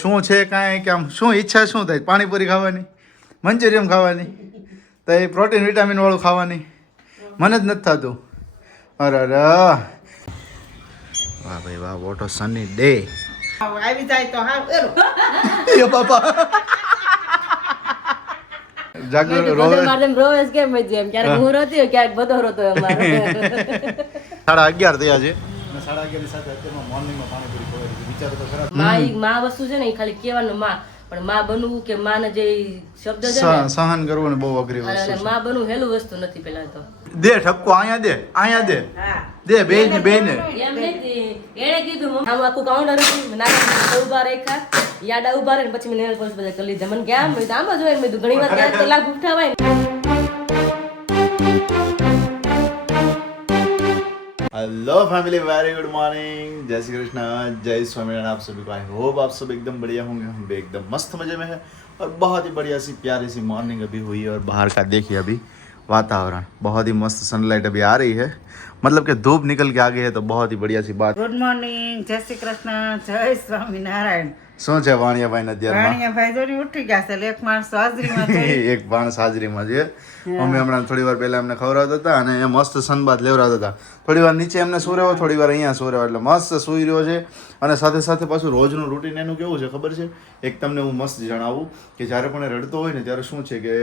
શું છે કાંઈ કે આમ શું ઈચ્છા શું થાય? પાણીપુરી ખાવાની, મંચુરિયન ખાવાની, તો એ પ્રોટીન વિટામિન વાળું ખાવાની મને જ નથી થતું. અરે અરે વાહ ભાઈ વાહ, વોટ અ સની ડે. આવી જાય તો હા એ બાપા જાગો રોવે રોવેશ કેમ જ એમ ક્યારેક હું રોતી હોય ક્યારેક બધો રોતો હોય અમારો 11:30 થયા છે. 11:30 સાથે અત્યારમાં મોર્નિંગમાં પાણીપુરી ખવાય. વિચારો તો ખરા. માં વસ્તુ છે ને એ ખાલી કહેવાનું માં, પણ માં બનવું કે માને જે શબ્દ છે ને સહન કરવું ને બહુ અઘરી વસ્તુ અને છે. માં બનવું હેલું વસ્તુ નથી પેલા તો. દે ઠપકો અહીંયા દે દે બેન એમ નથી એણે કીધું આમ આખું કાઉન્ટર હતું નાના ઉભા રાખ્યા યાડા ઉભા રહે પછી મેં નેલ પોલિશ બધા કરી લીધા. મને કેમ આમ જ હોય મેં ઘણી વાર ત્યાં તો લાગ ઉઠાવાય ને. Hello family, very good morning, जय श्री कृष्ण, जय स्वामीनारायण. आप सभी को आई होप आप सब एकदम बढ़िया होंगे. हम भी एकदम मस्त मजे में है और बहुत ही बढ़िया सी प्यारी सी मॉर्निंग अभी हुई है और बाहर का देखिए अभी वातावरण बहुत ही मस्त, सनलाइट अभी आ रही है, मतलब कि धूप निकल के आ गई है तो बहुत ही बढ़िया सी बात. ગુડ મોર્નિંગ, જય શ્રી કૃષ્ણ, જય સ્વામિનારાયણ. શું છે વાણિયાભાઈ ને અત્યારમાં? રાણીયાભાઈ જોડી ઉઠી ગયા છે, એક માણસ હાજરીમાં છે. એક માણસ હાજરીમાં છે. અમે હમણાં થોડી વાર પહેલા એમને ખવડાવતા હતા અને એ મસ્ત સનબાથ લેવડાવતા હતા. થોડી વાર નીચે એમને સુરેવો, થોડી વાર અહીંયા સુરેવો, એટલે મસ્ત સુઈ રહ્યો છે. અને સાથે સાથે પાછું રોજનું રૂટીન એનું કેવું છે ખબર છે? એક તમને હું મસ્ત જણાવું કે જ્યારે પણ એ રડતો હોય ને ત્યારે શું છે કે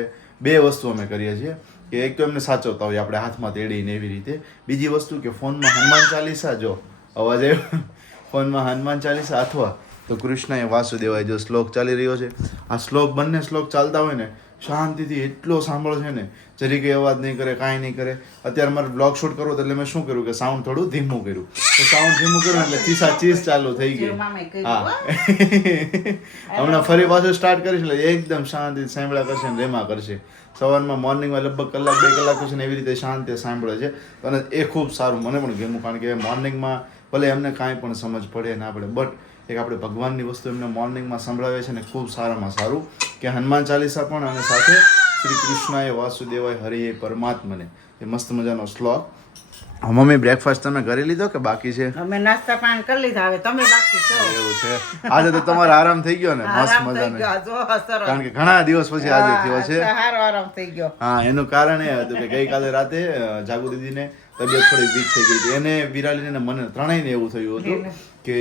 બે વસ્તુ અમે કરીએ છીએ કે એક તો એમને સાચવતા હોય આપણે હાથમાં તેડીને એવી રીતે. બીજી વસ્તુ કે ફોનમાં હનુમાન ચાલીસા, જો અવાજ આવ્યો, ફોનમાં હનુમાન ચાલીસા અથવા તો કૃષ્ણએ વાસુદેવાય જો શ્લોક ચાલી રહ્યો છે, આ શ્લોક બંને શ્લોક ચાલતા હોય ને શાંતિથી એટલો સાંભળો છે ને, જરી કંઈ અવાજ નહીં કરે, કાંઈ નહીં કરે. અત્યારે મારે બ્લોગ શૂટ કરવો એટલે મેં શું કર્યું કે સાઉન્ડ થોડું ધીમું કર્યું, તો સાઉન્ડ ધીમું કર્યું એટલે ચીસા ચીસ ચાલુ થઈ ગઈ. હા હમણાં ફરી પાછું સ્ટાર્ટ કરીશ એટલે એકદમ શાંતિ સાંભળ્યા કરશે ને રેમા કરશે. સવારમાં મોર્નિંગમાં લગભગ કલાક 2 કલાક છે ને એવી રીતે શાંતિ સાંભળે છે અને એ ખૂબ સારું મને પણ ગમ્યું. કારણ કે મોર્નિંગમાં ભલે એમને કાંઈ પણ સમજ પડે ના પડે, બટ એક આપણે ભગવાનની વસ્તુ એમને મોર્નિંગમાં સંભળાવે છે ને ખૂબ સારામાં સારું કે હનુમાન ચાલીસા પણ અને સાથે શ્રી કૃષ્ણએ વાસુદેવાય હરિએ પરમાત્મને એ મસ્ત મજાનો શ્લોક. મમ્મી બ્રેકફાસ્ટ તમે કરી લીધો કે બાકી છે? અમે નાસ્તા પાણી કરી લીધા, હવે તમે બાકી છો. એવું છે. આજે તો તમારો આરામ થઈ ગયો ને મસ્ત મજાનો, કારણ કે ઘણા દિવસ પછી આજે થયો છે. સારો આરામ થઈ ગયો. હા, એનું કારણ એ હતું કે ગઈકાલે રાતે જાગુ દીદીને તબિયત થોડી વીક થઈ ગઈ હતી. એને વિરાલીને મને ત્રણેયને એવું થયું હતું કે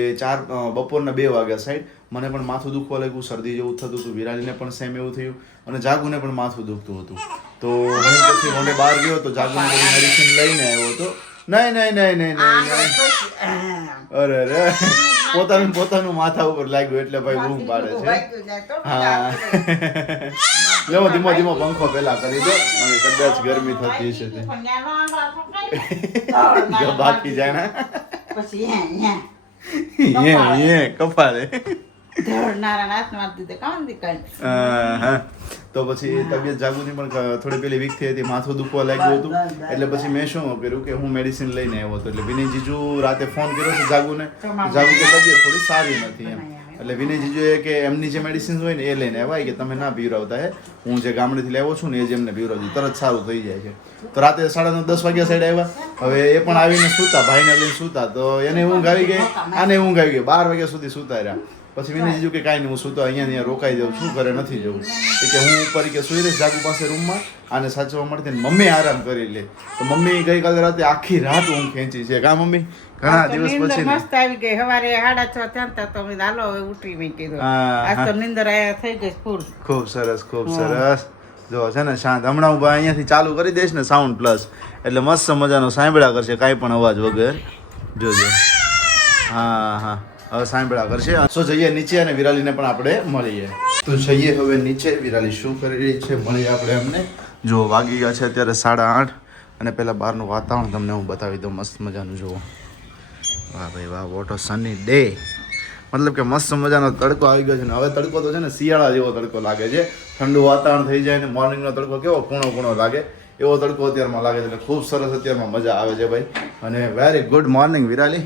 બપોરના 2 વાગ્યા સાઈડ મને પણ માથું દુખવા લાગ્યું, શરદી જેવું થતું હતું. વિરાલીને પણ સેમ એવું થયું અને જાગુને પણ માથું દુખતું હતું. તો હું પછી રોડે બહાર ગયો તો જાગુને બધી મેડિસિન લઈને આવ્યો હતો. નહીં અરે પોતાનું માથા ઉપર લાગ્યું એટલે ભાઈ બૂમ પાડે છે. હા લેવો ધીમો ધીમો પંખો પેલા કરી દો, કદાચ ગરમી થતી હશે તે બાકી જાણે પછી કપાળે તો પછી તબિયત જાગુની પણ થોડી પેલી વીક થઈ હતી, માથું દુખવા લાગ્યું હતું. એટલે પછી મેં શું કર્યું કે હું મેડિસિન લઈને આવ્યો હતો. એટલે વિનય જીજુ રાતે ફોન કર્યો છે જાગુને, જાગુ કે તબિયત થોડી સારી નથી એમ. એટલે વિનય જીજુએ કે એમની જે મેડિસિન હોય ને એ લઈને આવ્યા કે તમે ના પીવડાવતા હે, હું જે ગામડેથી લાવ્યો છું ને એ જ એમને પીવડાવજો, તરત સારું થઈ જાય છે. તો રાતે 9:30-10 વાગ્યા સાઈડ આવ્યા. હવે એ પણ આવીને સૂતા, ભાઈને લઈને સૂતા, તો એને ઊંઘ આવી ગઈ, આને ઊંઘ આવી ગઈ. 12 વાગ્યા સુધી સૂતા રહ્યા. પછી વિનય જીજુ કે કાંઈ નહીં, હું સૂતો અહીંયા રોકાઈ દઉં છું, ઘરે નથી જવું. કે હું ઉપર કે સુઈ રહીશ જાગુ પાસે રૂમમાં, આને સાચવવા મળતી ને મમ્મી આરામ કરી લે. તો મમ્મી ગઈકાલે રાતે આખી રાત ઊંઘ ખેંચી છે. કા મમ્મી? ઘણા દિવસ પછી મસ્ત આવી ગઈ. સવારે 6:30 થયા તો અમે હાલો ઉઠી મેં કીધું આજ તો નીંદર આયા થઈ ગઈ ફૂલ. ખૂબ સરસ, ખૂબ સરસ. જો છે ને શાંત, હમણાં હું અહીંયાથી ચાલુ કરી દઈશ ને સાઉન્ડ પ્લસ, એટલે મસ્ત મજાનો સાંભળ્યા કરશે કાંઈ પણ અવાજ વગર. જોજો. હા હવે સાંભળ્યા કરશે. સો જઈએ નીચે અને વિરાલીને પણ આપણે મળીએ. તો જઈએ હવે નીચે. વિરાલી શું કરી રહી છે મળીએ આપણે એમને. જો વાગી ગયા છે અત્યારે 8:30 અને પહેલાં બહારનું વાતાવરણ તમને હું બતાવી દઉં મસ્ત મજાનું. જુઓ, વાહ ભાઈ વાહ, વોટ અ સની ડે. મતલબ કે મસ્ત મજાનો તડકો આવી ગયો છે ને હવે તડકો તો છે ને શિયાળા જેવો તડકો લાગે છે. ઠંડુ વાતાવરણ થઈ જાય ને મોર્નિંગનો તડકો કેવો કૂણો લાગે એવો તડકો અત્યારમાં લાગે છે. એટલે ખૂબ સરસ અત્યારમાં મજા આવે છે ભાઈ. અને very good morning Virali.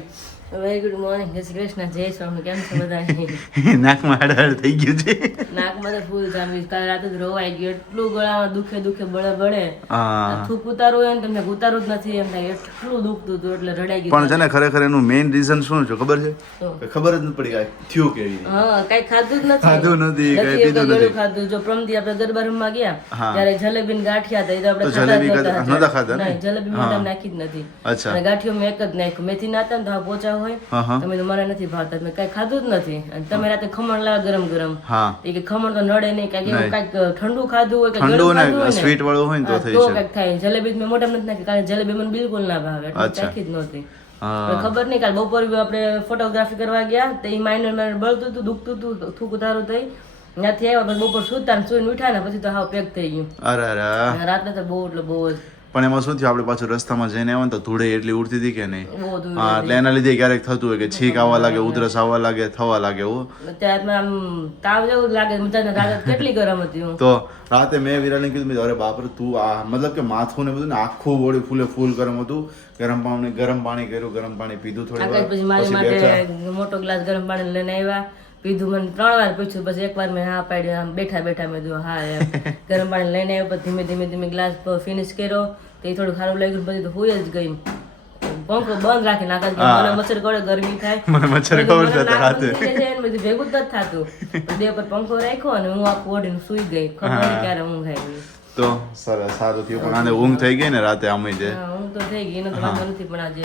Very good morning, જય શ્રી કૃષ્ણ, જય સ્વામી. કેમ છો બધા? નાકમાં હાડ થઈ ગયું છે. નાકમાં તો ફૂલ જામી. કાલે રાતે જ રોવાઈ ગયું, એટલું ગળામાં દુખે બળે. હા થૂક ઉતારવું હોય ને તમને ઉતારવું જ નથી, એમ થાય એટલું દુખતું હતું એટલે રડાઈ ગયું. પણ છે ને ખરેખર એનું મેઇન રીઝન શું છે ખબર છે? શું? કે ખબર જ નથી પડી કાંઈ થયું કેવી રીતે. હા, કઈ ખાધું જ નથી. ખાધું નથી, કાંઈ નથી પીધું ગળું નથી. ખાધું. જો પ્રમદી આપણે ગરબા રમવા ગયા હા. ત્યારે જલેબી ને ગાંઠિયા હતા, એ તો આપણે તો ખાધા જ જલેબી નહોતા ખાધા ને? નહીં, જલેબી મોઢામાં નાખી જ નથી. અચ્છા. અને ગાંઠિયો મેં એક જ નાખ્યું. મેથી ના હતા ને તો આ પોચા હોય, હા હા તમે તો મને નથી ભાવતા, મેં કઈ ખાધું જ નથી. અને તમે રાતે ખમણ લાવે ગરમ હા એ કે ખમણ તો નડે નહીં, કાંઈક એવું કાંઈક ઠંડુ ખાધું હોય કે ઠંડુ ગરમ ખાધું ને હોય ને, સ્વીટ વાળું હોય ને તો હા, થઈ તો છે. કાંઈક થાય. જલેબી મેં મોઢામાં નથી નાખી, કારણ કે જલેબી મને બિલકુલ ના ભાવે, એટલે અચ્છા. ચાખી જ નહોતી. હા પણ ખબર નહીં, કાલે બપોરે આપણે ફોટોગ્રાફી કરવા ગયા તો એ માઇનર બળતું હતું, દુખતું હતું, થૂક ઉતારું થઈ. ત્યાંથી આવ્યા પછી બપોર સુતા ને સુઈને ઉઠ્યા ને પછી તો હાવ પેક થઈ ગયું. અરે અરે અને રાત્રે તો બહુ એટલે બહુ જ પણ એમાં શું થયું આપણે પાછું રસ્તામાં જઈને આવ્યા ને તો ધૂળે એટલી ઉડતી હતી કે નહીં. બહુ દૂર હા એટલે એના લીધે ક્યારેક થતું હોય કે છીક આવવા લાગે, ઉધરસ આવવા લાગે, થવા લાગે એવું. અત્યારે આમ તાવ જેવું જ લાગે. મજાને રાત કેટલી ગરમ હતી હું. તો રાતે મેં વિરાને કીધું મેં અરે બાપરે તું આ મતલબ કે માથું ને બધું ને આખું બોડી ફૂલ ગરમ હતું. ગરમ પાણી કર્યું, ગરમ પાણી પીધું થોડી વાર, પછી મારી પછી બેઠા. માટે મોટો ગ્લાસ ગરમ પાણી લઈને આવ્યા, પીધું. મને 3 વાર પૂછ્યું, પછી એકવાર મેં હા પાડ્યું. આમ બેઠા મેં કીધું હા એમ. ગરમ પાણી લઈને આવ્યો, પછી ધીમે ગ્લાસ ફિનિશ કર્યો તો એ થોડું સારું લાગ્યું. પછી તો હુઈ જ ગઈ. પંખો બંધ રાખી નાખે, મને મચ્છર ગળે, ગરમી થાય, મને મચ્છર કવડતા રાતે. બધું ભેગું જ નથી થતું. બે પર પંખો રાખ્યો અને હું આખું ઓઢીને સુઈ ગઈ. ખબર નહીં ક્યારે ઊંઘ આવી. તો સરસ સારું થયું પણ આને ઊંઘ થઈ ગઈ ને રાતે આમે જે હા, ઊંઘ તો થઈ ગઈ, એનો તો વાંધો નથી. પણ આજે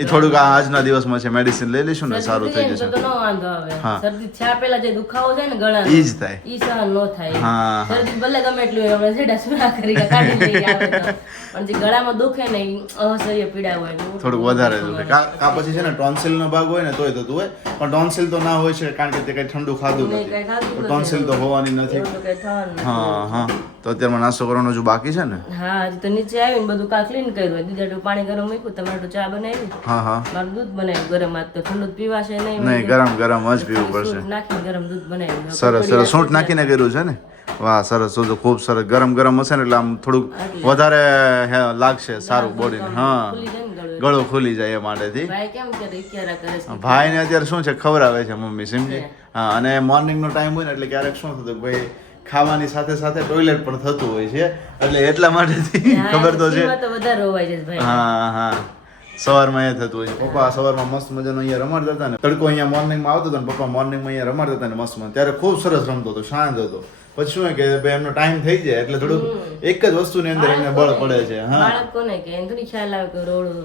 એ થોડુંક આજના દિવસમાં છે મેડિસિન લઈ લઈશું ને સારું થઈ જશે. તો ન વાંધો આવે. હા. શરદી થયા પહેલા જે દુખાવો થાય ને ગળાનો, ઈ જ થાય. ઈ સહન ન થાય. હા. શરદી ભલે ગમે એટલું હોય, આપણે જેડા સુરા કરી કે કાઢી લઈ આવે તો. પણ જે ગળામાં દુખે ને ઈ અસહ્ય પીડા હોય ને એવું થોડુંક વધારે દુખે. કા પછી છે ને ટોન્સિલ નો ભાગ હોય ને તોય થતું હોય પણ ટોન્સિલ તો ના હોય છે કારણ કે તે કઈ ઠંડુ ખાધું નહીં, નથી. કાંઈ ખાધું તો નથી. ટોન્સિલ તો હોવાની નથી. એવું તો કાંઈ થવાનું નથી. હા તો અત્યારમાં નાસ્તો કરવાનો હજુ બાકી છે ને? હા, હજી તો નીચે આવીને બધું કા ક્લીન કર્યું. દીદાટું પાણી ગરમ મૂક્યું, ટમાટું ચા બનાવી, હા મારું દૂધ બનાવ્યું ગરમ. આજ તો ઠંડુ જ પીવાશે નહીં. નહીં ગરમ જ પીવું પડશે. સૂટ નાખીને ગરમ દૂધ બનાવ્યું. સરસ સૂંઠ નાખીને કર્યું છે ને? વાહ સરસ. તો ખૂબ સરસ. ગરમ હશે ને એટલે આમ થોડુંક વધારે લાગશે સારું બોડીને. હા ખુલી જાય ને ગળું. ગળું ખુલી જાય એ માટેથી. ભાઈ કેમ કરે ઈક્યારા કરે છે? ભાઈ ને અત્યારે શું છે ખવડાવે છે મમ્મી, સમજી? હા અને મોર્નિંગ નો ટાઈમ હોય ને એટલે ક્યારેક શું થતું કે ભાઈ ખાવાની સાથે ટોયલેટ પણ થતું હોય છે એટલે એટલા માટેથી હા, ખબર તો છે. એમાં તો વધારે રોવાય છે ભાઈ. હા સવારમાં એ થતું હોય છે. પપ્પા સવારમાં મસ્ત મજાનો અહીંયા રમાડતા હતા ને, તડકો અહીંયા મોર્નિંગમાં આવતો હતો ને પપ્પા મોર્નિંગમાં અહીંયા રમાડતા હતા ને મસ્ત ત્યારે ખૂબ સરસ રમતો હતો, શાંત હતો. પછી શું કે ભાઈ એમનો ટાઈમ થઈ જાય એટલે થોડુંક એક જ વસ્તુની અંદર એમને બળ પડે છે. હા બાળક કોને કે એને થોડી ખ્યાલ આવે કે રોવાનું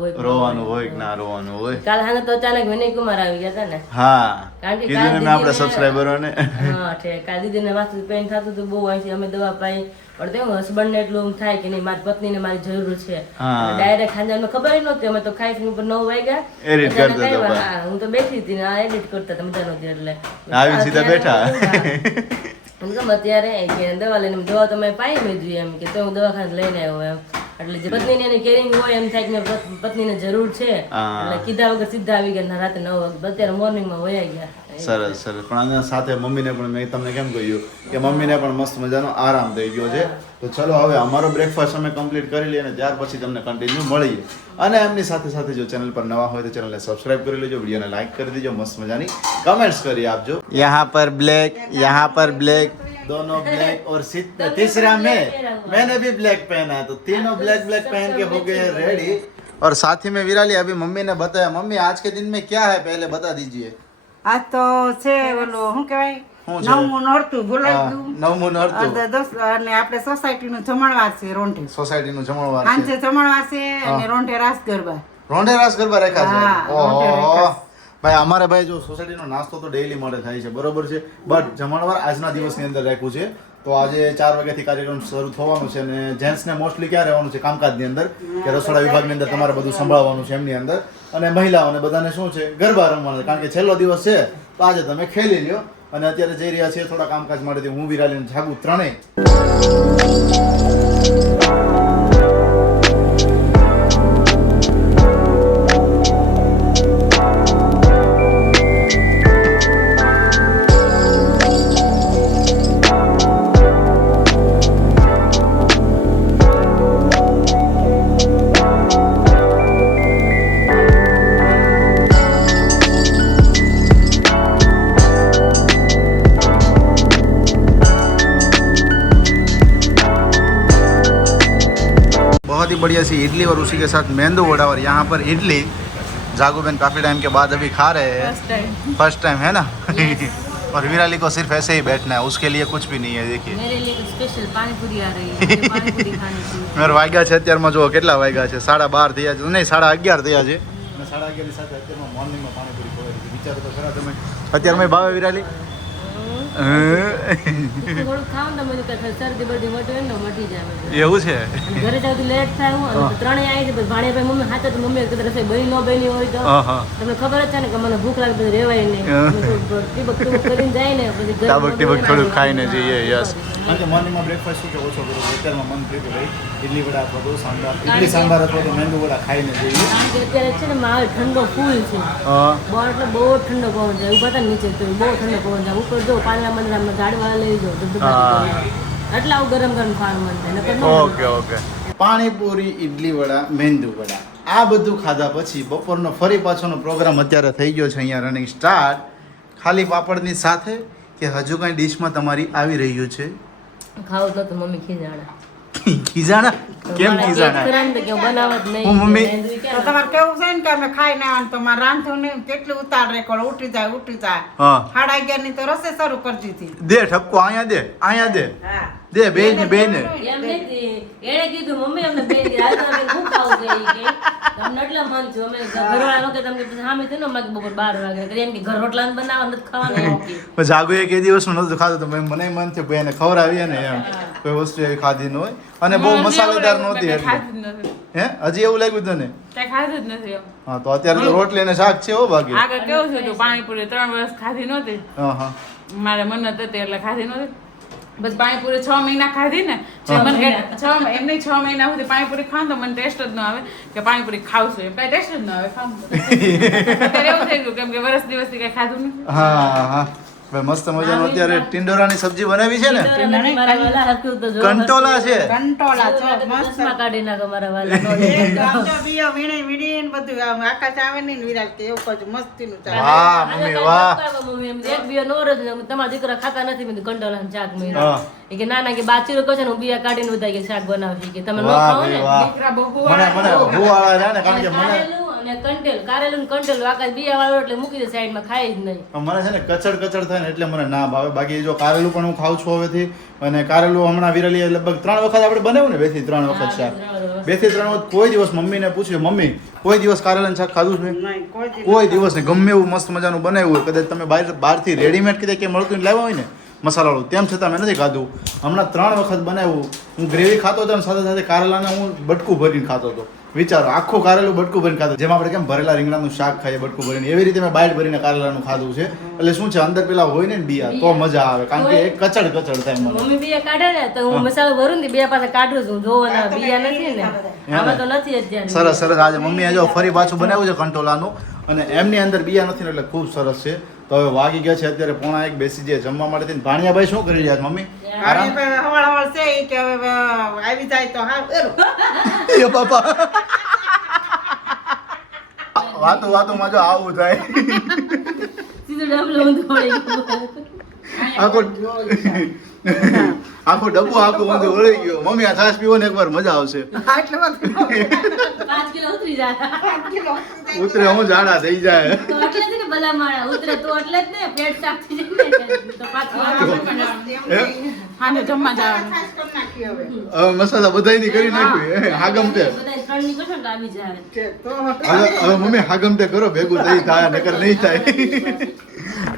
હોય કે રોવાનું હોય કે ના રોવાનું હોય. કાલ હાને તો અચાનક વિનય કુમાર આવી ગયા હતા ને. હા કારણ કે કીધું ને મેં આપણા સબસ્ક્રાઈબરોને. હા ઠીક. કાલ દીદીને માથું પેન થતું હતું બહુ, અહીંથી અમે દવા પાઈ. પણ તેવું હસબન્ડ ને એટલું થાય કે નહીં મારી પત્નીને મારી જરૂર છે. હા. ડાયરેક્ટ ખાંજામાં ખબર જ નહોતી. અમે તો ખાઈ ઉપર 9 વાગ્યા. Edit અચાનક કરતા હતા આવ્યા. હા, હું તો બેઠી હતી ને આ એડિટ કરતા હતા, મજા નહોતી એટલે આવીને સીધા બેઠા. હું ગમે ત્યારે કે દવા લઈને દવા તો મેં પાઈ મેં જોઈએ એમ કે તો હું દવાખાને લઈને આવ્યો એમ. એટલે જે પત્નીને એની કેરિંગ હોય એમ થાય કે મેં પત્નીને જરૂર છે એટલે કીધા વગર સીધા આવી ગયા રાતે 9 વાગે. અત્યારે મોર્નિંગમાં વયા ગયા. સરસ પણ આના સાથે મમ્મીને પણ મેં તમને કેમ કહ્યું કે મમ્મીને પણ મસ્ત મજાનો આરામ થઈ ગયો છે. તો ચલો હવે અમારો બ્રેકફાસ્ટ અમે કમ્પ્લીટ કરી લઈએ અને ત્યાર પછી તમને કન્ટિન્યુ મળીએ. અને એમની સાથે જો ચેનલ પર નવા હોય તો ચેનલને સબસ્ક્રાઇબ કરી લેજો, વિડીયોને લાઈક કરી દેજો, મસ્ત મજાની કમેન્ટ્સ કરી આપજો. यहाँ पर ब्लैक दोनों ब्लैक और तीसरा मैंने भी ब्लैक पहना है तो तीनों ब्लैक पहन के हो गए रेडी. और साथ ही में विराली अभी मम्मी ने बताया, मम्मी आज के दिन में क्या है पहले बता दीजिए. આજ તો છે ઓલો શું કહેવાય નવમું નોરતું ભૂલાઈ ગયું. નવમું નોરતું. અને આપણે સોસાયટીનું જમણવાર છે રોંઢે. સોસાયટીનું જમણવાર છે. સાંજે જમણવાર છે અને રોંઢે રાસ ગરબા. રોંઢે રાસ ગરબા રાખ્યા હા, છે. રોંઢે ઓહો રાખ્યા ભાઈ અમારે ભાઈ જો સોસાયટીનો નાસ્તો તો ડેઈલી મળે થાય છે બરોબર છે, બટ જમણવાર આજના દિવસની અંદર રાખ્યું છે. તો આજે 4 વાગ્યાથી કાર્યક્રમ શરૂ થવાનો છે અને જેન્ટ્સને મોસ્ટલી ક્યાં રહેવાનું છે કામકાજની અંદર કે રસોડા વિભાગની અંદર તમારે બધું સંભાળવાનું છે એમની અંદર. અને મહિલાઓને બધાને શું છે ગરબા રમવાના કારણ કે છેલ્લો દિવસ છે તો આજે તમે ખેલી લ્યો. અને અત્યારે જઈ રહ્યા છીએ થોડા કામકાજ માટે હું વિરાલીને જાગું ત્રણેય. चपाती बढ़िया सी इडली और उसी के साथ मेंदू वड़ा और यहाँ पर इडली जागू बहन काफ़ी टाइम के बाद अभी खा रहे हैं फर्स्ट टाइम है ना और विराली को सिर्फ ऐसे ही बैठना है उसके लिए कुछ भी नहीं है देखिए मेरे लिए स्पेशल पानीपुरी आ रही है मुझे पानीपुरी खानी थी મારા વાગ્યા છે અત્યારમાં જો કેટલા વાગ્યા છે 12:30 થયા છે નહીં 11:30 થયા છે અને 11:30 ની સાથે અત્યારમાં મોર્નિંગમાં પાણીપુરી ખવાય છે વિચારો તો ખરા તમે અત્યારમાં ભાવે વિરાલી થોડું ખાવ ને મને કઈ શરદી બરદી મટી હોય ને મટી જાય એવું છે અને ઘરે જાવ તો લેટ થાય હું અને ત્રણેય આવી છે ભાણે ભાઈ મમ્મી હાથે તો મમ્મી કદાચ રસોઈ બની ન બની હોય તો તમને ખબર જ છે ને કે મને ભૂખ લાગે પછી રેવાય નહીં ટીબક કરીને જાય ને પછી ટીબક થોડું ખાઈને જઈએ યસ કારણ કે મોર્નિંગમાં બ્રેકફાસ્ટ શું કે ઓછો કરો અત્યારમાં મન થયું કે ભાઈ ઇડલી વડા અથવા તો સાંભાર ઇડલી સાંભાર અથવા તો મેંદુ વડા ખાઈને જઈએ કારણ કે અત્યારે છે ને માહોલ ઠંડો ફૂલ છે બહુ એટલે બહુ ઠંડો પવન જાય ઉભા હતા નીચે તો બહુ ઠંડો પવન જાય ઉપર જો પાલના મંદિરમાં ગાડવાળા લઈ જાઓ એટલે આવું ગરમ ગરમ ખાવાનું મન થાય ઓકે ઓકે પાણીપુરી ઇડલી વડા મેંદુ વડા આ બધું ખાધા પછી બપોરનો ફરી પાછોનો પ્રોગ્રામ અત્યારે થઈ ગયો છે અહીંયા રનિંગ સ્ટાર્ટ ખાલી પાપડની સાથે કે હજુ કઈ ડિશમાં તમારી આવી રહ્યું છે ખાવું તો મમ્મી ખીજાણા ખીજાણા કેમ ખીજાણા બનાવત નહીં હું મમ્મી તો તમારે કેવું છે ને કે અમે ખાઈ ના આવે તો મારે રાંધવું નહીં કેટલી ઉતાર રેકોર્ડ ઉઠી જાય હા 11:30 ની તો રસોઈ શરૂ કરી દીધી દે ઠપકો અહીંયા દે હા દે બેન બેન એમ નથી એણે કીધું મમ્મી અમને બે રાત અમે હું ખાવું ગઈ કે તમને એટલા મન છું અમે ઘરવાળા લોકો તમને પછી સામે થયું ને અમારે બપોર 12 વાગે એટલે એમ કે ઘર રોટલા બનાવવા નથી ખાવાના એમ કે પછી જાગુ એક દિવસનું નતું ખાધું તો મને મન થયું ભાઈ એને ખવડાવીએ ને એમ કોઈ વસ્તુ એવી ખાધી ન હોય અને બહુ મસાલેદાર નહોતી એટલે હે હજી એવું લાગ્યું તને તે ખાધું જ નથી એમ. હા તો અત્યારે તો રોટલી અને શાક છે હો બાકી આગળ કેવું છે તું પાણીપુરી 3 વર્ષ ખાધી નહોતી હા હા મારે મન્નત હતી એટલે ખાધી નહોતી બસ પાણીપુરી 6 મહિના ખાધી ને જે મને એમને 6 મહિના સુધી પાણીપુરી ખાવ તો મને ટેસ્ટ જ ન આવે કે પાણીપુરી ખાવશું એમ કઈ ટેસ્ટ જ ન આવે ખાવ અત્યારે એવું થઈ ગયું કેમ કે વર્ષ દિવસથી કઈ ખાધું નથી હા હા ભાઈ મસ્ત મજાનું અત્યારે ટિંડોરાની સબ્જી બનાવી છે ને મારા વાલા હરખ્યું તો જો કંટોલા છે કંટોલા છો મસ્ત ચશ્મા કાઢી નાખો મારા વાલા ગામડા બીયો વીણી બધું આમ આકાશ આવે ને વિરાટ કે એવું કજ મસ્તીનું ચાલે વાહ મમ્મી વાહ મમ્મી એમ એક બીયો નો રોજ તમારા દીકરા ખાતા નથી મેં કીધું કંટોલા શાક મેળા હા. એ કે ના કે બાચીરો કહો છે ને હું બીયા કાઢીને બધા કે શાક બનાવશે કે તમે ન વાહ ખાઓ ભાઈ ને વાહ દીકરા બહુ મને ભૂવાળા રહ્યા ને કારણ કે મને કારેલું અને કારેલું ને કંટેલ આકાશ બીયા વાળો એટલે મૂકી દે સાઈડમાં ખાય જ નહીં મને છે ને કચડ થાય ને એટલે મને ના ભાવે બાકી જો કારેલું પણ હું ખાઉં છું હવેથી અને કારેલું હમણાં વિરલી લગભગ 3 વખત આપણે બનાવ્યું ને 2 થી 3 વખત શાક 2 થી 3 વખત કોઈ દિવસ મમ્મીને પૂછ્યું મમ્મી કોઈ દિવસ કારેલાનું શાક ખાધું છે નહીં કોઈ દિવસ નહીં ગમે એવું મસ્ત મજાનું બનાવ્યું હોય કદાચ તમે બહારથી રેડીમેડ કીધે કે મળતું લાવ્યા હોય ને મસાલાવાળું તેમ છતાં મેં નથી ખાધું હમણાં 3 વખત બનાવ્યું હું ગ્રેવી ખાતો હતો અને સાથે સાથે કારેલાને હું બટકું ભરીને ખાતો હતો વિચારો આખું કારેલું બટકું ભરીને ખાતું જેમ આપણે કેમ ભરેલા રીંગણાનું શાક ખાઈએ બટકું ભરીને એવી રીતે મેં બાઈટ ભરીને કારેલાનું ખાધું છે એટલે શું છે અંદર પેલા હોય ને બિયા તો મજા આવે કારણ કે એ કચડ થાય મને મમ્મી બીયા કાઢે ને તો હું મસાલો ભરું ને બે પાસે કાઢું છું જોવાના બીયા નથી ને આમાં તો નથી અત્યારે સરસ સરસ આજે મમ્મીએ જો ફરી પાછું બનાવ્યું છે કંટોલાનું અને એમની અંદર બિયા નથી ને એટલે ખૂબ સરસ છે તો હવે વાગી ગયા છે અત્યારે 1:30 બેસી જાય જમવા માટે ભાણિયાભાઈ શું કરી રહ્યા છે મમ્મી આરામ હવાળ છે ઈ કે હવે આવી જાય તો હા એ બાપા વાતો જો આવું થાય સીધું ડબલું ઊંધું પડી ગયું. આખો ડબ્બો ઊંધું વળી ગયો મમ્મી આ છાશ પીવો ને એકવાર મજા આવશે આટલું બધું 5 કિલો ઉતરી જાય ઉતરે હું જાડા થઈ જાય તો એટલે જ ને ભલા માણા ઉતરે તો એટલે જ ને પેટ સાફ થઈ જાય ને તો 5 કિલો હાને જમવા જવાનું ખાસ કરી નાખી હવે હવે મસાલા બધાયની કરી નાખ્યું હાગમતે બધા ત્રણ ની કરશો ને તો આવી જાય કે તો હવે મમ્મી હાગમતે કરો ભેગું થઈ થાય નકર નહીં થાય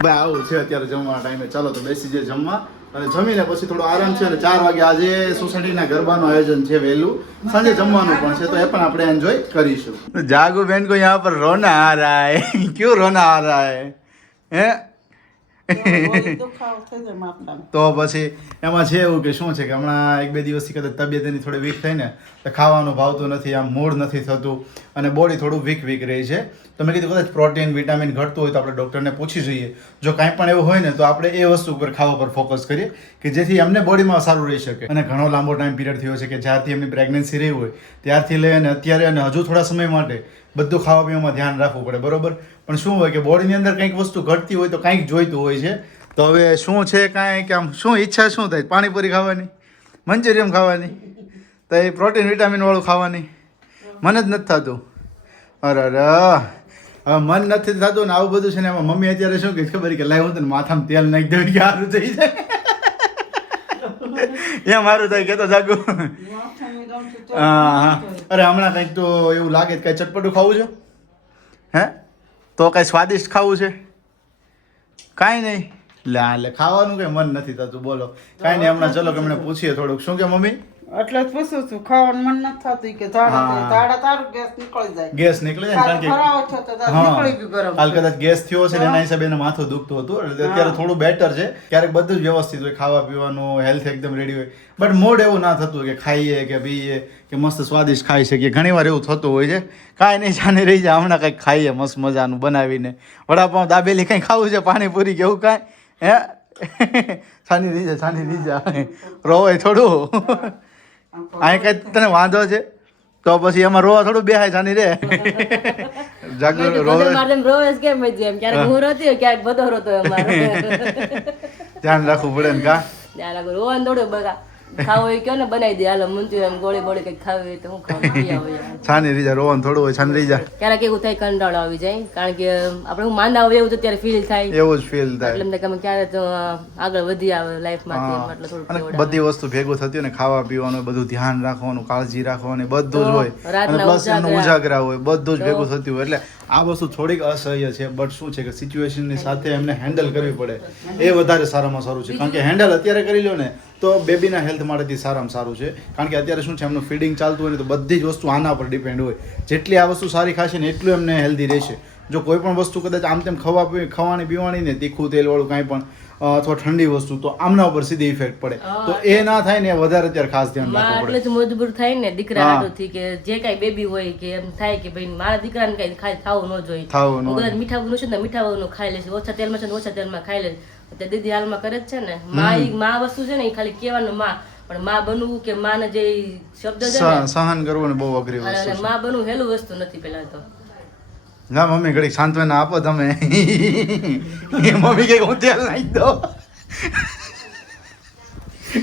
ભાઈ આવું છે અત્યારે જમવાના ટાઈમે ચાલો તો બેસી જાય જમવા અને જમીને પછી થોડો આરામ છે અને 4 વાગે આજે સોસાયટીના ગરબાનું આયોજન છે વહેલું સાંજે જમવાનું પણ છે તો એ પણ આપણે એન્જોય કરીશું જાગુ બેન કો यहाँ पर रोना आ रहा है क्यों रोना आ रहा है દુખાવો થઈ જાય માથામાં તો પછી એમાં છે એવું કે શું છે કે હમણાં 1-2 દિવસથી કદાચ તબિયત એની થોડી વીક થઈ ને તો ખાવાનું ભાવતું નથી આમ મૂડ નથી થતું અને બોડી થોડું વીક રહી છે તો મેં કીધું કદાચ પ્રોટીન વિટામિન ઘટતું હોય તો આપણે ડૉક્ટરને પૂછી જોઈએ જો કાંઈ પણ એવું હોય ને તો આપણે એ વસ્તુ ઉપર ખાવા પર ફોકસ કરીએ કે જેથી એમને બોડીમાં સારું રહી શકે અને ઘણો લાંબો ટાઈમ પીરિયડ થયો છે કે જ્યારથી એમની પ્રેગ્નન્સી રહી હોય ત્યારથી લઈ અને અત્યારે અને હજુ થોડા સમય માટે બધું ખાવા પીવામાં ધ્યાન રાખવું પડે બરોબર પણ શું હોય કે બોડીની અંદર કંઈક વસ્તુ ઘટતી હોય તો કંઈક જોઈતું હોય છે તો હવે શું છે કાંઈ કે આમ શું ઈચ્છા શું થાય પાણીપુરી ખાવાની મંચુરિયમ ખાવાની તો એ પ્રોટીન વિટામિન વાળું ખાવાની મન જ નથી થતું. અરે હવે મન નથી થતું ને આવું બધું છે ને એમાં મમ્મી અત્યારે શું કે ખબર કે લાય હું તને માથામાં તેલ નાખી દઉં કે સારું થઈ જાય એમ સારું થાય કેતો જાગું. હા અરે હમણાં કંઈક તો એવું લાગે કંઈ ચટપટું ખાવું છે હે તો કંઈ સ્વાદિષ્ટ ખાવું છે કાંઈ નહીં લે ખાવાનું કંઈ મન નથી થતું બોલો કાંઈ નહીં હમણાં ચલો કે હમણાં પૂછીએ થોડુંક શું કે મમ્મી એટલે જ પૂછું છું ખાવાનું મન નથી થતું કે તારા તારું ગેસ નીકળી જાય ગેસ નીકળી જાય કારણ કે ખરાબ છો તો નીકળી ગયું ગરમ હાલ કદાચ ગેસ થયો છે ને એના હિસાબે એને માથું દુખતું હતું એટલે અત્યારે થોડું બેટર છે ક્યારેક બધું જ વ્યવસ્થિત હોય ખાવા પીવાનું હેલ્થ એકદમ રેડી હોય બટ મૂડ એવું ના થતું કે ખાઈએ કે પીએ કે મસ્ત સ્વાદિષ્ટ ખાઈ શકીએ ઘણી વાર એવું થતું હોય છે કાંઈ નહીં જાને રહી જાય હમણાં કંઈક ખાઈએ મસ્ત મજાનું બનાવીને વડાપાઉં દાબેલી કંઈ ખાવું છે પાણીપુરી કે એવું કાંઈ હે છાની રહી જાય રોવાય થોડું અહીં કઈ તને વાંધો છે તો પછી એમાં રોવા થોડું બેહાય જાની રે જાગૃત રોવે રોવેશ કેમ એમ ક્યારેક હું રોતી હોય ક્યારેક બધો રોતો હોય અમારો ધ્યાન રાખવું પડે ને કા ત્યાં લાગુ રોવાનું થોડું બધા ખાવું હોય કયો ને બનાવી દે હાલો મંચુરિયન ગોળી બોળી કંઈક ખાવી હોય તો હું ખાવું છાની રહી જાય રોવાનું થોડું હોય છાની રહી જાય ક્યારેક એવું થાય કંટાળો આવી જાય કારણ કે આપણે હું માંદા હોય એવું તો ત્યારે ફીલ થાય એવું જ ફીલ થાય એટલે તમે ક્યારે તો આગળ વધી આવે લાઈફમાંથી એટલે થોડું અને બધી વસ્તુ ભેગું થતી હોય ને ખાવા પીવાનું બધું ધ્યાન રાખવાનું કાળજી રાખવાની બધું જ હોય અને પ્લસ એમનું ઉજાગરા હોય બધું જ ભેગું થતું હોય એટલે આ વસ્તુ થોડીક અસહ્ય છે બટ શું છે કે સિચ્યુએશનની સાથે એમને હેન્ડલ કરવી પડે એ વધારે સારામાં સારું છે કારણ કે હેન્ડલ અત્યારે કરી લો ને તો બેબીના હેલ્થ માટેથી સારામાં સારું છે કારણ કે અત્યારે શું છે એમનું ફીડિંગ ચાલતું હોય ને તો બધી જ વસ્તુ આના પર ડિપેન્ડ હોય જેટલી આ વસ્તુ સારી ખાશે ને એટલું એમને હેલ્ધી રહેશે જો કોઈ પણ વસ્તુ કદાચ આમ તેમ ખાવાની પીવાની ને તીખું તેલવાળું કાંઈ પણ અથવા ઠંડી વસ્તુ તો આમના ઉપર સીધી ઇફેક્ટ પડે તો એ ના થાય ને એ વધારે અત્યારે ખાસ ધ્યાન રાખવું પડે એટલે જ મજબૂર થાય ને દીકરા હાટુથી કે જે કાંઈ બેબી હોય કે એમ થાય કે ભાઈ મારા દીકરાને કાંઈ ખાવું ન જોઈએ કદાચ મીઠા વગરનું છે ને મીઠા વગરનું ખાઈ લેશે ઓછા તેલમાં છે ને ઓછા તેલમાં ખાઈ લેશે અત્યારે દીદી હાલમાં કરે જ છે ને માં વસ્તુ છે ને એ ખાલી કહેવાનું માં પણ માં બનવું કે માને જે શબ્દ છે ને સહન કરવું ને બહુ અઘરી વસ્તુ છે માં બનવું હેલું વસ્તુ નથી પેલા તો ના મમ્મી ઘડીક સાંત્વના આપો તમે મમ્મી કઈ હું તેલ નાખી દો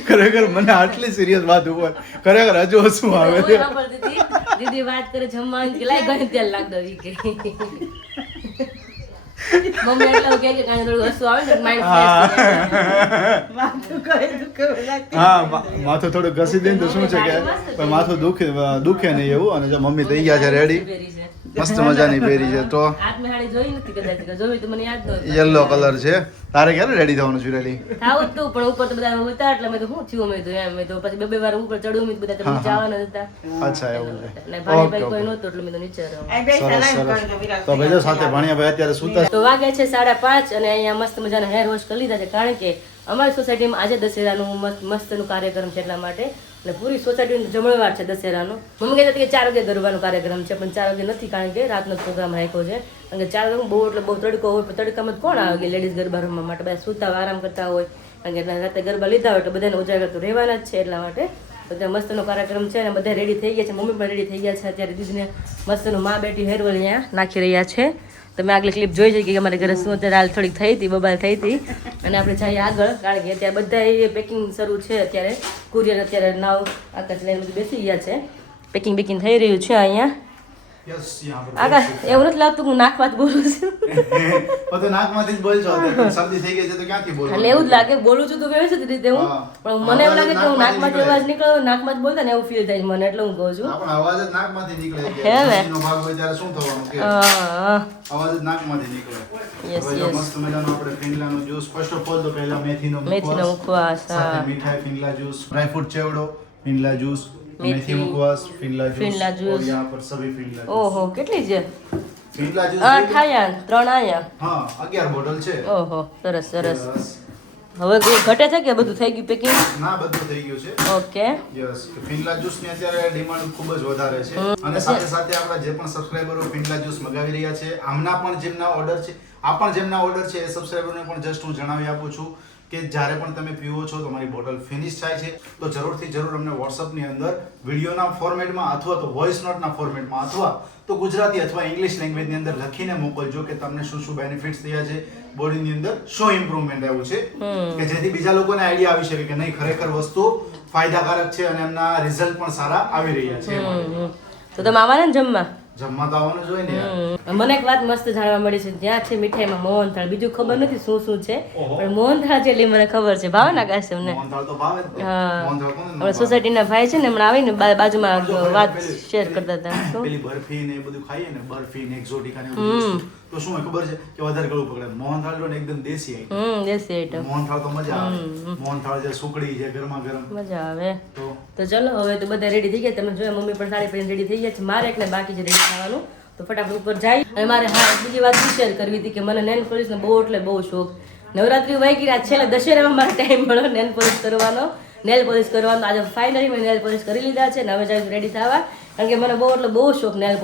ખરેખર મને આટલી સિરિયસ વાત ઉપર ખરેખર હજુ શું આવે છે દીદી વાત કરે જમવાનું કે લાય ઘણી તેલ નાખ દો કે મમ્મી એટલે કે કાંઈ થોડું હસવું આવે ને માઇન્ડ ફ્રેશ હા માથું થોડું ઘસી દે તો શું છે કે માથું દુખે નહીં એવું અને જો મમ્મી થઈ ગયા છે રેડી મસ્ત મજાની પહેરી છે તો યલો કલર છે તારે ક્યારે રેડી થવાનું છે રેડી થાવું તું પણ ઉપર તો બધા ઉતાર એટલે મેં તો શું થયું મેં તો એમ મેં તો પછી બે વાર ઉપર ચડ્યું મેં બધા તમે નીચે આવવાના હતા અચ્છા એવું છે અને ભાઈ કોઈ નહોતું એટલે મેં તો નીચે રહ્યો તો ભાઈ જો સાથે ભણ્યા ભાઈ અત્યારે સુતા તો વાગે છે 5:30 અને અહીંયા મસ્ત મજાના હેર વોશ કરી લીધા છે કારણ કે અમારી સોસાયટીમાં આજે દશેરાનું મસ્તનું કાર્યક્રમ છે એટલા માટે એટલે પૂરી સોસાયટીનો જમણવાર છે દશેરાનો મમ્મી કહેતા કે 4 વાગે ગરબાનો કાર્યક્રમ છે પણ 4 વાગે નથી કારણ કે રાતનો પ્રોગ્રામ રાખ્યો છે કારણ કે 4 વાગે બહુ એટલે બહુ તડકો હોય પણ તડકામાં કોણ આવે કે લેડીઝ ગરબા રમવા માટે બધા સૂતા આરામ કરતા હોય કારણ કે રાતે ગરબા લીધા હોય એટલે બધાને ઉજાગર તો રહેવાના જ છે એટલા માટે બધા મસ્તનો કાર્યક્રમ છે અને બધા રેડી થઈ ગયા છે મમ્મી પણ રેડી થઈ ગયા છે અત્યારે દીદીને મસ્તનું મા બેટી હેર ઓઇલ અહીંયા નાખી રહ્યા છે તમે આગલી ક્લિપ જોઈ છે કે અમારે ઘરે શું અત્યારે હાલ થોડીક થઈ હતી બબાલ થઈ હતી અને આપણે જઈએ આગળ કારણ કે અત્યારે બધા પેકિંગ શરૂ છે અત્યારે કુરિયર અત્યારે નાવ આકાશ લઈને બધું બેસી ગયા છે પેકિંગ થઈ રહ્યું છે અહીંયા આકાશ એવું નથી લાગતું હું નાકમાં બોલું છું તો નાકમાંથી જ બોલશો શરદી થઈ ગઈ છે તો ક્યાંથી બોલું એટલે એવું જ લાગે બોલું છું તો વ્યવસ્થિત રીતે હું પણ મને એવું લાગે કે હું નાકમાંથી અવાજ નીકળ્યો નાકમાં જ બોલતા ને એવું ફીલ થાય મને એટલે હું કહું છું પણ અવાજ જ નાકમાંથી નીકળે છે હે ને નો ભાગ હોય ત્યારે શું થવાનું કે અવાજ જ નાકમાંથી નીકળે યસ મસ્ત મજાનો આપણે ફિંગલાનો જ્યુસ ફર્સ્ટ ઓફ ઓલ તો પહેલા મેથીનો મુખવાસ સાથે મીઠાઈ ફિંગલા જ્यूस ड्राई फ्रूट चेवड़ो ફિંગલા જ્यूस मेथी मुखवास फिंगला जूस और यहाँ पर सभी फिंगला जूस ઓહો કેટલી છે फिंगला जूस 8 આયા 3 આયા हाँ 11 બોટલ છે ઓહો સરસ સરસ હવે ઘટે છે કે બધું થઈ ગયું પેકિંગ ના બધું થઈ ગયું છે ઓકે યસ ફિંગલા જ્યુસ ની અત્યારે ડિમાન્ડ ખૂબ જ વધારે છે અને સાથે સાથે આપણા જે પણ સબસ્ક્રાઇબરો ફિંગલા જ્યુસ મંગાવી રહ્યા છે આમના પણ જેમના ઓર્ડર છે આ પણ જેમના ઓર્ડર છે એ સબસ્ક્રાઇબરને પણ જસ્ટ હું જણાવી આપું છું કે જ્યારે પણ તમે પીવો છો તમારી બોટલ ફિનિશ થાય છે તો જરૂરથી જરૂર અમને વોટ્સઅપની અંદર વિડીયોના ફોર્મેટમાં અથવા તો વોઇસ નોટના ફોર્મેટમાં અથવા તો ગુજરાતી અથવા ઇંગ્લિશ લેંગ્વેજની અંદર લખીને મોકલજો કે તમને શું શું બેનિફિટ્સ થયા છે બોડીની અંદર શું ઇમ્પ્રુવમેન્ટ આવ્યું છે કે જેથી બીજા લોકોને આઈડિયા આવી શકે કે નહીં ખરેખર વસ્તુ ફાયદાકારક છે અને એમના રિઝલ્ટ પણ સારા આવી રહ્યા છે. તો તમે આવવાના ને જમવા? જમવા તો આવવાનું જોઈએ ને યાર. મને એક વાત મસ્ત જાણવા મળી છે, ત્યાં છે મીઠાઈમાં મોહનથાળ, બીજું ખબર નથી શું શું છે, પણ મોહનથાળ છે એટલે મને ખબર છે. ભાવે ના કાશે અમને? મોહનથાળ તો ભાવે જ ને. હા. મોહનથાળ કોને ન આપણે ભાવે? સોસાયટીના ભાઈ છે ને હમણાં આવીને બાજુમાં વાત શેર કરતા હતા. શું? પેલી બરફી ને એ બધું ખાઈએ ને, બરફી ને એક્ઝોટિકા ને એ બધું વસ્તુ, તો શું હોય ખબર છે કે વધારે ગળું પકડે. મોહનથાળ જો ને એકદમ દેશી આઈટમ. દેશી આઈટમ મોહનથાળ તો મજા આવે. મોહનથાળ જે સુકડી છે ગરમા ગરમ, મજા આવે. તો તો ચલો હવે તો બધા રેડી થઈ ગયા. તમે જોયા મમ્મી પણ સાડી પહેરીને રેડી થઈ ગયા છે. મારે એકને બાકી છે રેડી થવાનું, તો ફટાફટ ઉપર જાય. અને મારે હા બીજી વાત શેર કરવી હતી કે મને નેલ પોલિશનો બહુ એટલે બહુ શોખ. નવરાત્રી વહી ગઈ, આ છેલ્લે દશેરામાં મારે ટાઈમ મળ્યો નેલ પોલિશ કરવાનો. આજે ફાઇનલી મેં નેલ પોલિશ કરી લીધા છે ને હવે જાય રેડી થવા, કારણ કે મને બહુ એટલે બહુ શોખ નેલ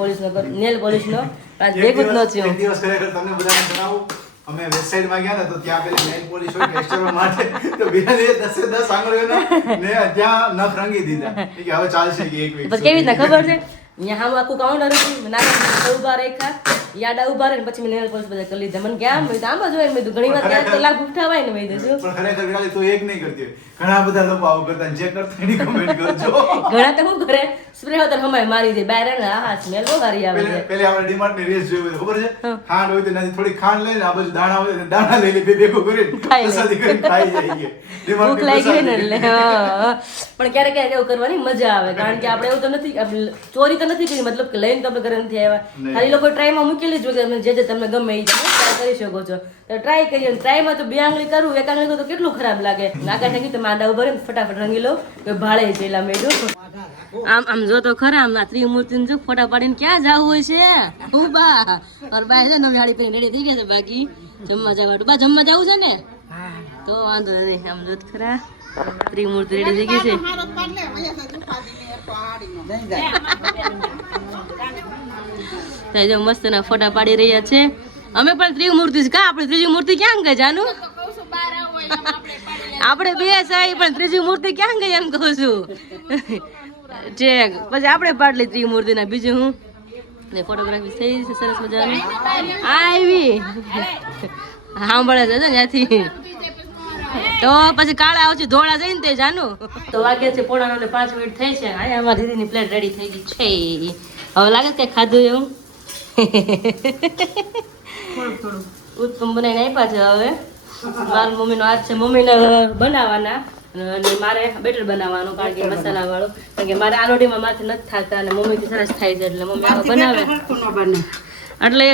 પોલિશનો. આજ ભેગું જ ન થયું. એક દિવસ ખરેખર તમને બધાને જણાવું, અમે વેબસાઇટ માં ગયા ને તો ત્યાં પેલી નેલ પોલિશ હોય ટેક્સચર માટે, તો બિહારી 10 આંગળીઓના ને ત્યાં નખ રંગી દીધા કે હવે ચાલશે કે એક વીક. પછી કેવી રીતના ખબર છે, અહીંયા આમ આખું કાઉન્ટર હતું, નાના ઉભા રાખ્યા, યાડા ઉભા રહે પછી મેં નેલ પોલિશ બધા કરી લીધા. મને કેમ મેં આમ જ હોય, મેં ઘણી વાર ત્યાં તો લાખ ઉઠાવાય ને મેં શું. પણ ખરેખર વિરાલી તું એક નહીં કરતી હોય, ઘણા બધા લોકો આવું કરતા, જે કરતા એની કમેન્ટ કરજો. ઘણા તો શું કરે, સ્પ્રે હોતા હમાય મારી દે બહાર ને હા સ્મેલ બહુ સારી આવે છે. પેલી આપણે ડીમાર્ટ ની રેસ જોઈ હોય ખબર છે, ખાંડ હોય તો એનાથી થોડી ખાંડ લઈને આ બાજુ દાણા હોય તો દાણા લઈને ભેગું કરીને પ્રસાદી કરીને ખાઈ જાય. ભૂખ લાગી ગઈ ને એટલે હા. પણ ક્યારેક ક્યારેક એવું કરવાની મજા આવે, કારણ કે આપણે એવું તો નથી, ચોરી તો નથી કરી, મતલબ કે લઈને તો આપણે ઘરે નથી આવ્યા. ખાલી લોકો ટ્રાયમાં મૂકેલી જ હોય કે જે તમને ગમે એ તમે ટ્રાય કરી શકો છો. તો ટ્રાય કરીએ, ટ્રાયમાં તો 2 આંગળી કરું, 1 આંગળી તો કેટલું ખરાબ લાગે. નાકા ઠેકી તો માંડા ઉભા રહે ફટાફટ રંગી લો કે ભાળે પેલા મેડું. આમ જો તો ખરા, આમ ત્રિમૂર્તિ જો ફોટા પાડીને ક્યાં જવું હોય છે. હું બા ઓર બાય છે નવી હાડી પહેરીને રેડી થઈ ગયા છે, બાકી જમવા જવાનું. બા જમવા જવું છે ને? તો વાંધો નહીં. આમ જો તો ખરા ત્રિમૂર્તિ રેડી થઈ ગઈ છે. જો મસ્ત ના ફોટા પાડી રહ્યા છે. અમે પણ ત્રિમૂર્તિ કા, આપણે ત્રીજી મૂર્તિ ક્યાં ગઈ જાનું? આપણે બે સાઈ પણ ત્રીજી મૂર્તિ ક્યાં ગઈ એમ કહું છું. ઠીક, પછી આપણે પાડલી ત્રિમૂર્તિ ના. બીજું હું ફોટોગ્રાફી થઈ છે સરસ મજાની આવી સાંભળે છે ત્યાંથી. તો પછી કાળા આવશે ધોળા જઈને તે જાનું. તો વાગે છે 4:05 મિનિટ થઈ છે. અહીંયા અમારી દીદીની પ્લેટ રેડી થઈ ગઈ છે. હવે લાગે છે કઈ ખાધું એવું? ઉત્તમ બનાવીને આપ્યા છે. હવે મારી મમ્મીનો હાથ છે, મમ્મીને બનાવવાના અને મારે બેટર બનાવવાનું, કારણ કે મસાલા વાળું, કારણ કે મારે આલોડીમાં માથે નથી થતા અને મમ્મીથી સરસ થાય છે, એટલે મમ્મી આવો બનાવે એટલે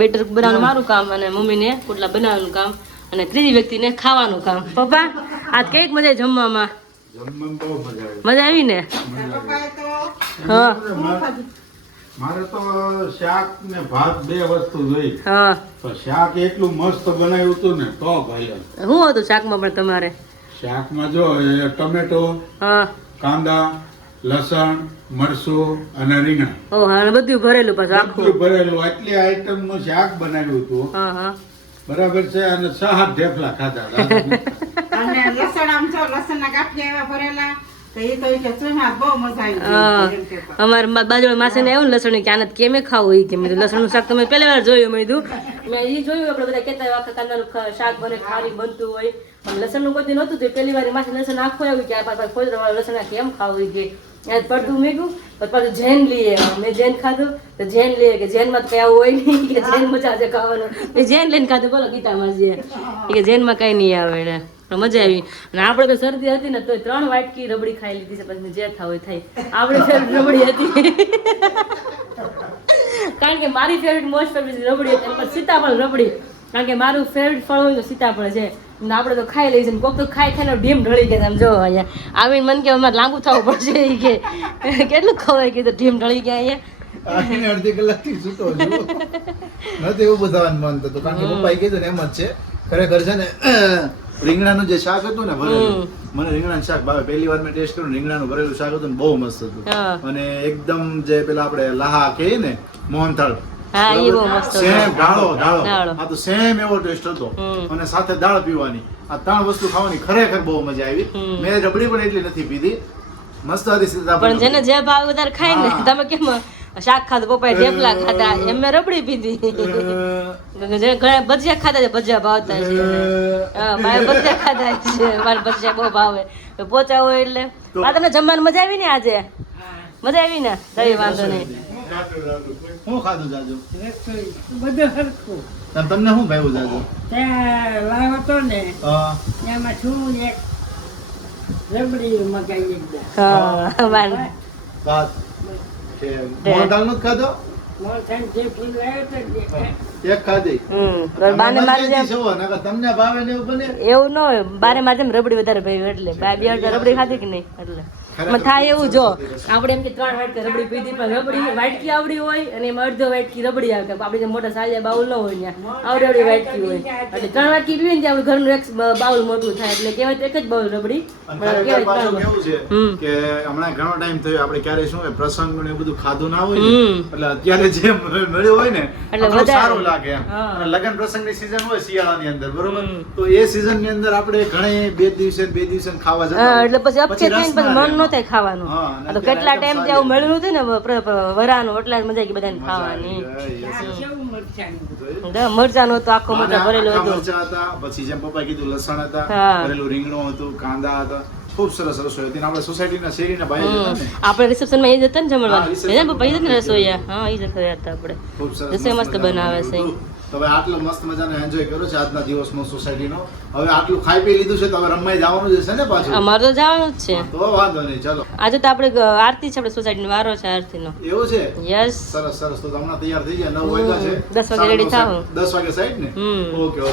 બેટર બનાવવાનું મારું કામ અને મમ્મીને કુટલા બનાવવાનું કામ અને ત્રીજી વ્યક્તિને ખાવાનું કામ. પપ્પા આજ કઈક મજા જમવામાં? મજા આવી ને? હા મારે તો શાક ને ભાત 2 વસ્તુ જોઈ. હા તો શાક એટલું મસ્ત બનાવ્યું હતું ને તો ભાઈ. શું હતું શાકમાં પણ તમારે? શાકમાં જો ટમેટો, હા કાંદા, લસણ, મરચું અને રીંગણા ઓ હા બધું ભરેલું પાછું આખું બધું ભરેલું. આટલી આઈટમ નું શાક બનાવ્યું હતું. હા હા બરાબર છે. અને 6 ઢેફલા ખાધા. અને લસણ આમ જો લસણના ગાંઠિયા એવા ભરેલા, તો એ કહ્યું કે ચૂહા બહુ મજા આવી હા. ગઈ એમ કહેતા. અમારે બાજુ માસે ને આવ્યું ને લસણ કે આને કેમે ખાવું એ કે મેં કીધું લસણનું શાક તમે પહેલી વાર જોયું. મેં કીધું મેં એ જોયું આપણે બધા કહેતા હોય આખા કાંદાનું શાક બને ખારી બનતું હોય, પણ લસણનું કોઈ દી નહોતું. તો પહેલી વાર માસે લસણ આખું આવ્યું કે આ પાછા ખોજરા લસણ કેમ ખાવું કે યાદ પડતું મેં પાછું જૈન લઈએ. મેં જૈન ખાધું તો જૈન લઈએ કે જૈનમાં તો કઈ આવું હોય નહીં કે જૈન મજા છે ખાવાનું. મેં જૈન લઈને ખાધું. બોલો ગીતામાં જે કે જૈનમાં કઈ નહીં આવે એને મજા આવી. અને આપણે તો શરદી હતી ને તો 3 વાટકી રબડી ખાઈ લીધી છે. પછી જે થાવ થાય. આપણે ફેવરેટ રબડી હતી, કારણ કે મારી ફેવરેટ મોસ્ટ ફેવરેટ રબડી હતી. પછી સીતાફળ રબડી, કારણ કે મારું ફેવરેટ ફળ હોય તો સીતાફળ છે. આપણે તો ખાઈ લઈએ છીએ. કોક તો ખાઈ ખાઈને ડીમ ઢળી ગયા. આમ જો અહીંયા આવીને મને કે અમારે લાંબુ થવું પડશે એ કે કેટલું ખવાય કે ડીમ ઢળી ગયા અહીંયા. અડધી કલાકથી સૂતો છું. નથી એવું બધાવાનું મન થતું, કારણ કે પપ્પાએ કીધું ને એમ જ છે. ખરેખર છે ને રીંગણાનું જે શાક હતું ને ભરેલું, મને રીંગણાનું શાક ભાવે. પહેલી વાર મેં ટેસ્ટ કર્યું રીંગણાનું ભરેલું શાક હતું ને બહુ મસ્ત હતું. અને એકદમ જે પેલા આપણે લાહા કહીએ ને મોહનથાળ, હા એ બહુ મસ્ત સેમ ઢાળો આ તો સેમ એવો ટેસ્ટ હતો. અને સાથે દાળ પીવાની, આ 3 વસ્તુ ખાવાની ખરેખર બહુ મજા આવી. મેં રબડી પણ એટલી નથી પીધી, મસ્ત હતી સીતાફળ. પણ જેને જે ભાવ વધારે ખાય ને, તમે કેમ શાક ખાધું પપ્પાએ ઢેપલા ખાધા એમ મેં રબડી પીધી જે ઘણા ભજીયા ખાધા છે ભજીયા ભાવતા છે હા મારે ભજીયા ખાધા છે મારે ભજીયા બહુ ભાવે પોચા હોય એટલે આ તમને જમવાનું મજા આવી ને આજે મજા આવી ને કઈ વાંધો નહીં શું ખાધું જાજુ બધું હરખું તમને શું ભાવ્યું જાજુ ત્યાં લાવ્યો હતો ને હા એમાં શું એક રબડી મગાવી એકદમ હા મારે વાત કે મોહનથાળ નું ખાધો મોહનથાળ જે ફૂલ લાવ્યો હતો ને એક ખાધી બાને મારી જેમ તમને ભાવે ને એવું બને એવું ન હોય બારે મારે જેમ રબડી વધારે ભાઈ એટલે બા બે વાર રબડી ખાધી કે નહીં એટલે મને થાય એવું જો આપણે એમ કે 3 વાટકી રબડી પીધી પણ રબડી વાટકી આવડી હોય અને એમાં અડધો વાટકી રબડી આવે કે આપણે જે મોટા સાજા બાઉલ ન હોય ત્યાં આવડી આવડી વાટકી હોય એટલે 3 વાટકી પીવીને ત્યાં આપણે ઘરનું એક બાઉલ મોટું થાય એટલે કહેવાય તો એક જ બાઉલ રબડી પાછું કેવું છે કે હમણાં ઘણો ટાઈમ થયો આપણે ક્યારે શું હોય પ્રસંગ ને એ બધું ખાધું ના હોય ને એટલે અત્યારે જે મળ્યું હોય ને એટલે સારું લાગે એમ અને લગન પ્રસંગની સીઝન હોય શિયાળાની અંદર બરોબર તો એ સીઝન ની અંદર આપણે ઘણે બે દિવસે ખાવા જતા એટલે પછી અપચે થઈને પછી મન ન થાય ખાવાનું તો કેટલા ટાઈમ થી આવું મળ્યું હતું ને વરાનું એટલે મજા આવી બધાને ખાવાની કેવું મરચાંનું મરચાંનું તો આખો મોટા ભરેલો હતો મરચા હતા પછી જેમ પપ્પાએ કીધું લસણ હતા હા. ભરેલું રીંગણું હતું કાંદા હતા ખૂબ સરસ રસોઈ હતી અને આપણે સોસાયટીના શેરીના ભાઈ હતા ને આપણે રિસેપ્શન માં એ જ હતા ને જમણવાર હા, reception એને પપ્પા એ જ ને રસોઈયા હા એ જ રસોઈયા હતા આપણે ખૂબ સરસ રસોઈ મસ્ત બનાવે છે તો હવે આટલો મસ્ત મજાનો એન્જોય કર્યો છે આજના દિવસનો સોસાયટીનો હવે આટલું ખાઈ પી લીધું છે તો હવે રમવાઈ જવાનું જ છે ને પાછું અમારે તો જવાનું જ છે તો વાંધો નહીં ચાલો આજે તો આપણે આરતી છે આપણે સોસાયટીનો વારો છે આરતીનો એવું છે યસ સરસ સરસ તો હમણાં તૈયાર થઈ ગયા 9 વાગ્યા છે 10 વાગે ready થાવ. 10 વાગે સાઈડ ને હમ. Okay okay